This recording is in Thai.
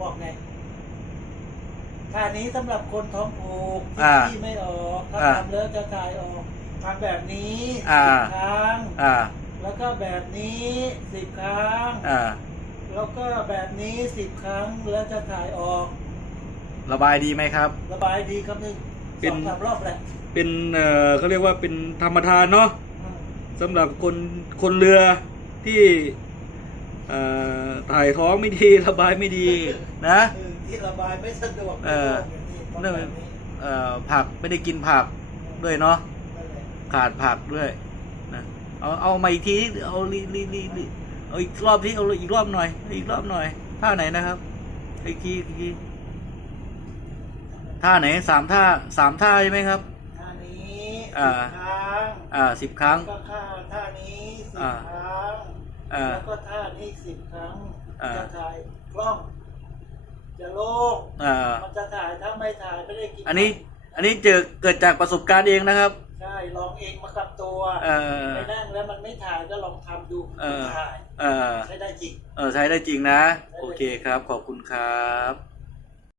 บอกไงท่านี้สำหรับคนท้องผูกอ่าที่ไม่ออกถ้าอ่า ทำแล้วจะถ่ายออกทำแบบนี้อ่า สิบครั้ง อ่า แล้วก็แบบนี้สิบครั้ง อ่า แล้วก็แบบนี้สิบครั้งแล้วจะถ่ายออก ระบายดีไหมครับ ระบายดีครับนี่เป็สนองสามรอบแหละเป็นเอ่อเขาเรียกว่าเป็นธรรมทานเนาะอืมสำหรับคนคนเรือที่เอ่อ ถ่ายท้องไม่ดีระบายไม่ดีนะเออที่ระบายไม่สะดวกเออต้องเนื่องแบบนี้เอ่อผักไม่ได้กินผักด้วยเนาะนั่นแหละขาดผักด้วยนะเอาเอามาอีกทีเอาลีลีลีลีเอาอีกรอบที่เอาอีกรอบหน่อย อีกรอบหน่อยท่าไหนนะครับอีกทีอีกทีท่าไหนสามท่าสามท่าใช่ไหมครับท่านี้อ่าสิบครั้งอ่าสิบครั้งแล้วก็ท่าท่านี้สิบอ่าครั้งอ่า แล้วก็ท่านี้สิบครั้งอ่าจะถ่ายกล้อง จะโล่งอ่ามันจะถ่ายถ้าไม่ถ่ายไม่ได้กินอันนี้ อันนี้เจอเกิดจากประสบการณ์เองนะครับใช่ลองเองมากับตัวเออไปนั่งแล้วมันไม่ถ่ายก็ลองทำดูเออถ่ายเออใช้ได้จริงเออใช้ได้จริงนะ โอเคครับ ขอบคุณครับ